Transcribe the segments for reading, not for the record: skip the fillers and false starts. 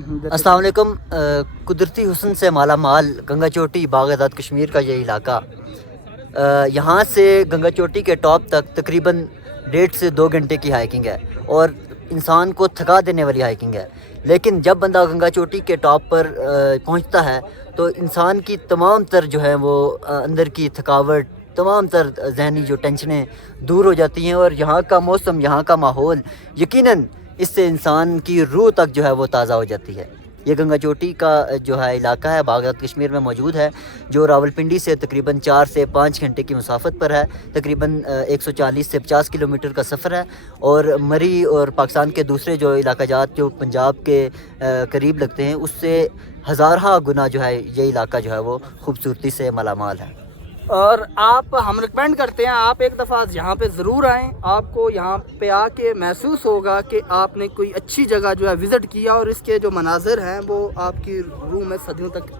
السلام علیکم. قدرتی حسن سے مالا مال گنگا چوٹی باغ آزاد کشمیر کا یہ علاقہ، یہاں سے گنگا چوٹی کے ٹاپ تک تقریباً 1.5 سے 2 گھنٹے کی ہائیکنگ ہے اور انسان کو تھکا دینے والی ہائیکنگ ہے. لیکن جب بندہ گنگا چوٹی کے ٹاپ پر پہنچتا ہے تو انسان کی تمام تر جو ہے وہ اندر کی تھکاوٹ، تمام تر ذہنی جو ٹینشنیں دور ہو جاتی ہیں، اور یہاں کا موسم، یہاں کا ماحول یقیناً اس سے انسان کی روح تک جو ہے وہ تازہ ہو جاتی ہے. یہ گنگا چوٹی کا جو ہے علاقہ ہے باغ آزاد کشمیر میں موجود ہے، جو راولپنڈی سے تقریباً 4 سے 5 گھنٹے کی مسافت پر ہے. تقریباً 140 سے 50 کلومیٹر کا سفر ہے، اور مری اور پاکستان کے دوسرے جو علاقہ جات جو پنجاب کے قریب لگتے ہیں اس سے ہزارہ گنا جو ہے یہ علاقہ جو ہے وہ خوبصورتی سے مالا مال ہے. اور ہم ریکمینڈ کرتے ہیں آپ ایک دفعہ یہاں پہ ضرور آئیں. آپ کو یہاں پہ آ کے محسوس ہوگا کہ آپ نے کوئی اچھی جگہ جو ہے وزٹ کیا، اور اس کے جو مناظر ہیں وہ آپ کی روح میں صدیوں تک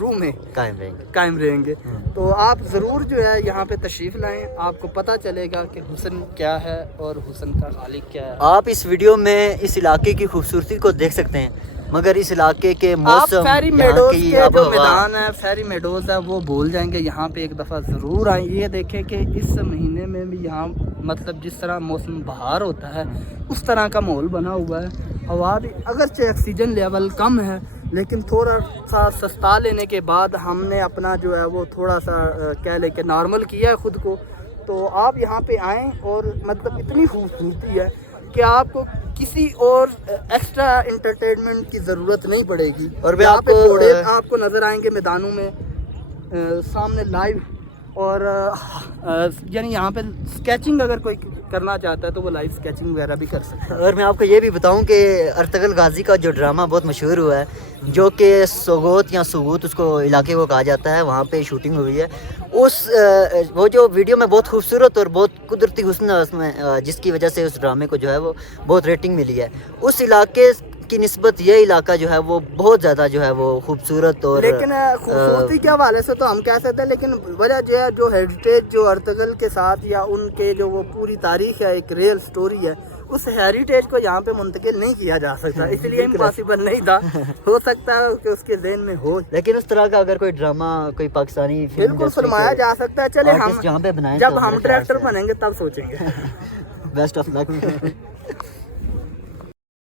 روح میں قائم رہیں گے. تو آپ ضرور جو ہے یہاں پہ تشریف لائیں، آپ کو پتہ چلے گا کہ حسن کیا ہے اور حسن کا خالق کیا ہے. آپ اس ویڈیو میں اس علاقے کی خوبصورتی کو دیکھ سکتے ہیں، مگر اس علاقے کے موسم، فیری میڈوز کے جو میدان ہے، فیری میڈوز ہے، وہ بھول جائیں گے. یہاں پہ ایک دفعہ ضرور آئیں. یہ دیکھیں کہ اس مہینے میں بھی یہاں مطلب جس طرح موسم بہار ہوتا ہے اس طرح کا ماحول بنا ہوا ہے. ہوا بھی اگرچہ آکسیجن لیول کم ہے، لیکن تھوڑا سا سستا لینے کے بعد ہم نے اپنا جو ہے وہ تھوڑا سا کہہ لے کہ نارمل کیا ہے خود کو. تو آپ یہاں پہ آئیں، اور مطلب اتنی خوبصورتی ہے کہ آپ کو کسی اور ایکسٹرا انٹرٹینمنٹ کی ضرورت نہیں پڑے گی. اور یہاں پہ گھوڑے آپ کو نظر آئیں گے میدانوں میں سامنے لائیو. اور یعنی یہاں پہ سکیچنگ اگر کوئی کرنا چاہتا ہے تو وہ لائیو سکیچنگ وغیرہ بھی کر سکتا ہے. اور میں آپ کو یہ بھی بتاؤں کہ ارطغرل غازی کا جو ڈرامہ بہت مشہور ہوا ہے، جو کہ سوگوت یا سوگوت اس کو علاقے کو کہا جاتا ہے، وہاں پہ شوٹنگ ہوئی ہے. وہ جو ویڈیو میں بہت خوبصورت اور بہت قدرتی حسن ہے اس میں، جس کی وجہ سے اس ڈرامے کو جو ہے وہ بہت ریٹنگ ملی ہے. اس علاقے کی نسبت یہ علاقہ جو ہے وہ بہت زیادہ جو ہے وہ خوبصورت. اور لیکن خوبصورتی کے حوالے سے تو ہم کہہ سکتے ہیں، لیکن وجہ جو ہے جو ہیریٹیج جو ارطغرل کے ساتھ یا ان کے جو وہ پوری تاریخ ہے، ایک ریئل سٹوری ہے، اس ہیریٹیج کو یہاں پہ منتقل نہیں کیا جا سکتا. اس لیے امپاسبل نہیں تھا. ہو سکتا ہے کہ اس کے ذہن میں ہو، لیکن اس طرح کا اگر کوئی ڈرامہ، کوئی پاکستانی بالکل فرمایا جا سکتا ہے. چلے ہم یہاں پہ بنائیں، جب ہم ڈائریکٹر بنیں گے تب سوچیں گے. Best of look.